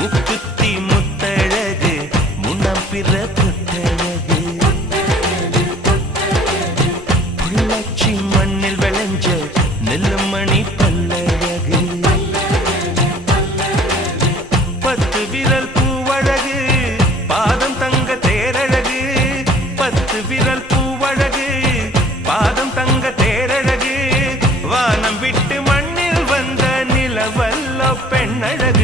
முக்குத்தி முத்தழகு முன்னம் பிற புத்தழகு பொள்ளாச்சி மண்ணில் விளைஞ்ச நெல்லுமணி பல்லழகு 10 விரல் பூவழகு பாதம் தங்க தேரழகு 10 விரல் பூவழகு பாதம் தங்க தேரழகு வானம் விட்டு மண்ணில் வந்த நிலவல்ல பெண்ணழகு